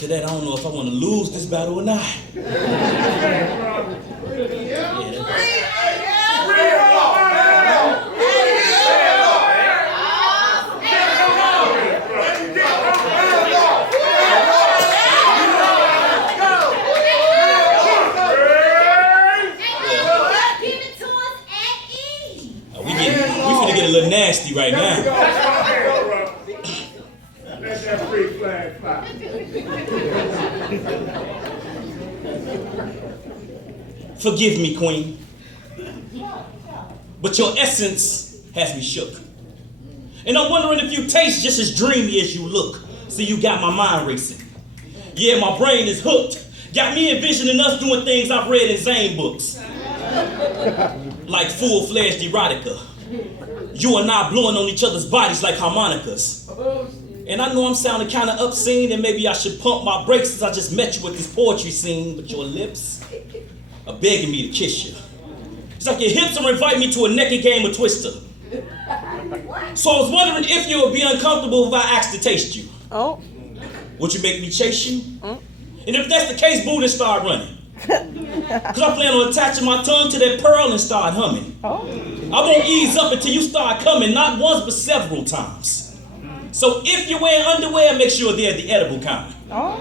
After that, I don't know if I want to lose this battle or not. We finna get a little nasty right now. Let that free flag fly. Forgive me, Queen, but your essence has me shook. And I'm wondering if you taste just as dreamy as you look. See, you got my mind racing. Yeah, my brain is hooked. Got me envisioning us doing things I've read in Zane books. Like full-fledged erotica. You and I blowing on each other's bodies like harmonicas. And I know I'm sounding kind of obscene, and maybe I should pump my brakes since I just met you with this poetry scene, but your lips are begging me to kiss you. It's like your hips are inviting me to a naked game of Twister. So I was wondering if you would be uncomfortable if I asked to taste you. Oh. Would you make me chase you? And if that's the case, boo, then start running. Because I plan on attaching my tongue to that pearl and start humming. Oh. I won't ease up until you start coming, not once but several times. So if you're wearing underwear, make sure they're the edible kind. Oh.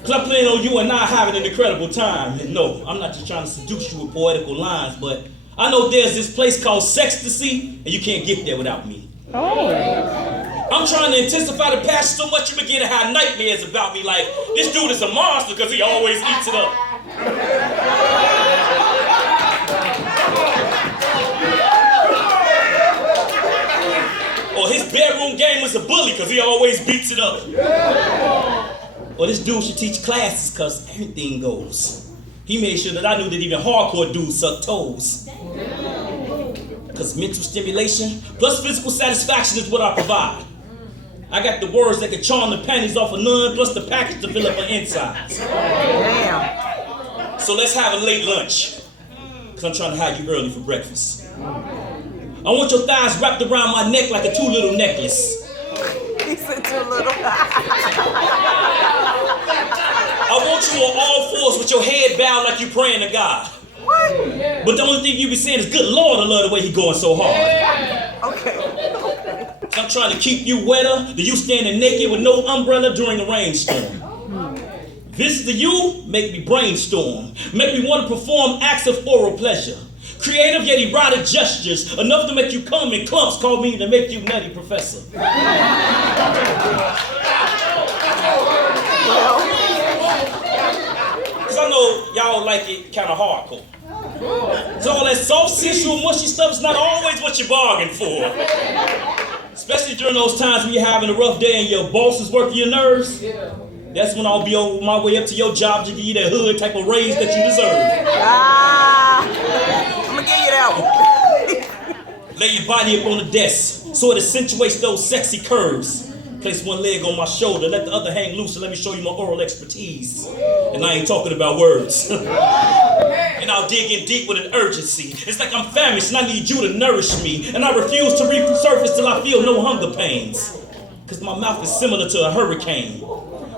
Because I plan on you and I having an incredible time. And no, I'm not just trying to seduce you with poetical lines, but I know there's this place called Sextasy, and you can't get there without me. Oh. I'm trying to intensify the passion so much you begin to have nightmares about me, like, this dude is a monster because he always eats it up. Or his bedroom game was a bully because he always beats it up. Or this dude should teach classes because everything goes. He made sure that I knew that even hardcore dudes suck toes. Because mental stimulation plus physical satisfaction is what I provide. I got the words that can charm the panties off a nun plus the package to fill up her insides. Damn. So let's have a late lunch. Because I'm trying to hide you early for breakfast. I want your thighs wrapped around my neck like a too little necklace. He said too little. I want you on all fours with your head bowed like you praying to God. What? But the only thing you be saying is, good Lord, I love the way he going so hard. Okay. I'm trying to keep you wetter than you standing naked with no umbrella during a rainstorm. This to you make me brainstorm. Make me want to perform acts of oral pleasure. Creative yet erotic gestures, enough to make you come in clumps, call me to make you nutty professor. Because I know y'all like it kind of hardcore. So all that soft, sensual, mushy stuff is not always what you bargained for. Especially during those times when you're having a rough day and your boss is working your nerves. That's when I'll be on my way up to your job to give you that hood type of raise that you deserve. I'm gonna give you that one. Lay your body up on the desk so it accentuates those sexy curves. Place one leg on my shoulder, let the other hang loose, and let me show you my oral expertise. And I ain't talking about words. And I'll dig in deep with an urgency. It's like I'm famished and I need you to nourish me. And I refuse to resurface till I feel no hunger pains. Because my mouth is similar to a hurricane.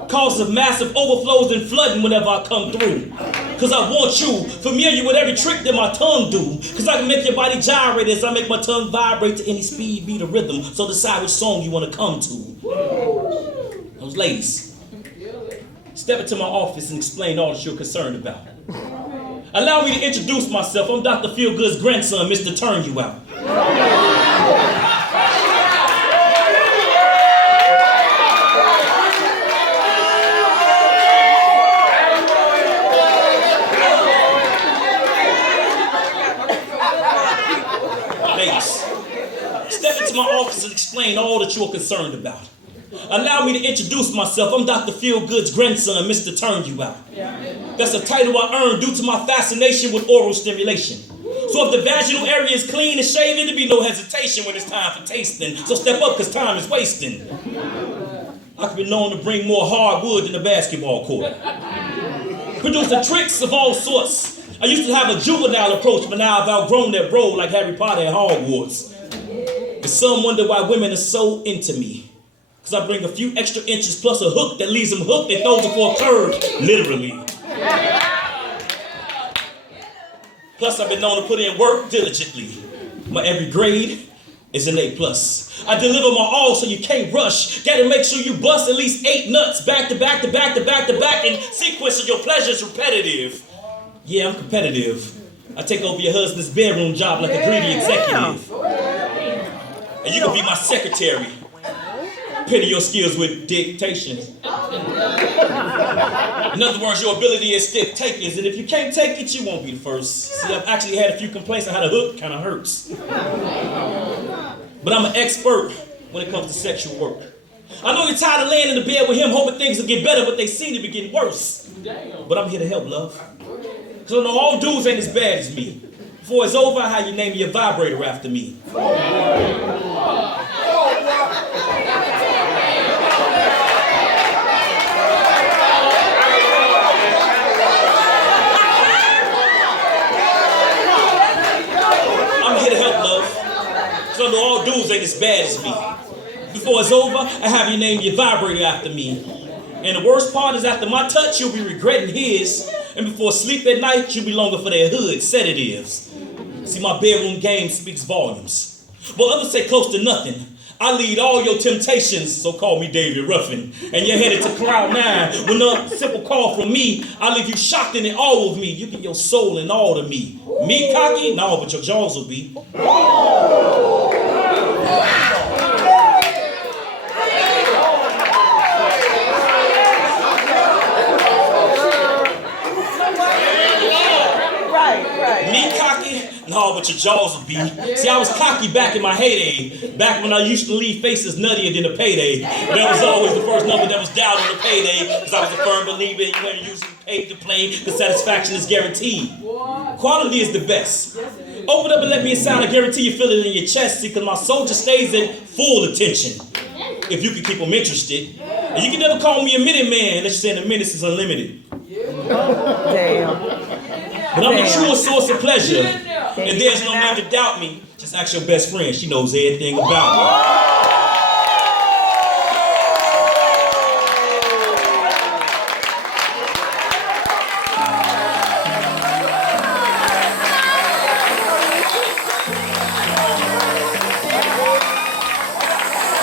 Causes massive overflows and flooding whenever I come through. Because I want you familiar with every trick that my tongue do. Because I can make your body gyrate as I make my tongue vibrate to any speed, beat, or rhythm. So decide which song you want to come to. Those ladies, step into my office and explain all that you're concerned about. Allow me to introduce myself. I'm Dr. Feelgood's grandson, Mr. Turn You Out. Ladies, step into my office and explain all that you're concerned about. Allow me to introduce myself. I'm Dr. Feelgood's grandson, Mr. Turn You Out. That's a title I earned due to my fascination with oral stimulation. So if the vaginal area is clean and shaven, there'll be no hesitation when it's time for tasting. So step up, because time is wasting. I could be known to bring more hardwood than a basketball court. Producing tricks of all sorts. I used to have a juvenile approach, but now I've outgrown that role like Harry Potter at Hogwarts. And some wonder why women are so into me. Because I bring a few extra inches plus a hook that leaves them hooked and throws them for a curve, literally. Plus, I've been known to put in work diligently. My every grade is an A+. I deliver my all so you can't rush. Gotta make sure you bust at least 8 nuts back to back to back to back to back, and sequence of your pleasures repetitive. Yeah, I'm competitive. I take over your husband's bedroom job like a greedy executive. And you can be my secretary. Penny your skills with dictation. In other words, your ability is stiff takers, and if you can't take it, you won't be the first. See, I've actually had a few complaints on how the hook kind of hurts. But I'm an expert when it comes to sexual work. I know you're tired of laying in the bed with him, hoping things will get better, but they seem to be getting worse. But I'm here to help, love. Because I know all dudes ain't as bad as me. Before it's over, I have you name your vibrator after me. I'm here to help, love. Because I know all dudes ain't as bad as me. Before it's over, I have you name your vibrator after me. And the worst part is after my touch, you'll be regretting his. And before sleep at night, you'll be longing for their hood sedatives. See, my bedroom game speaks volumes. But others say close to nothing. I lead all your temptations, so call me David Ruffin. And you're headed to Cloud 9. With a simple call from me, I leave you shocked and in awe of me. You give your soul and all to me. Me cocky? No, but your jaws will be. Me cocky? No, but your jaws will be. See, I was cocky back in my heyday. Back when I used to leave faces nuttier than a payday. That was always the first number that was dialed on the payday. Because I was a firm believer you ain't using paid to play. Because satisfaction is guaranteed. Quality is the best. Open up and let me inside. I guarantee you feel it in your chest. See, because my soldier stays in full attention. If you can keep them interested. And you can never call me a minute man unless you're saying the minutes is unlimited. Damn. But I'm the truest source of pleasure. And there's no need to doubt me. Just ask your best friend. She knows everything about me.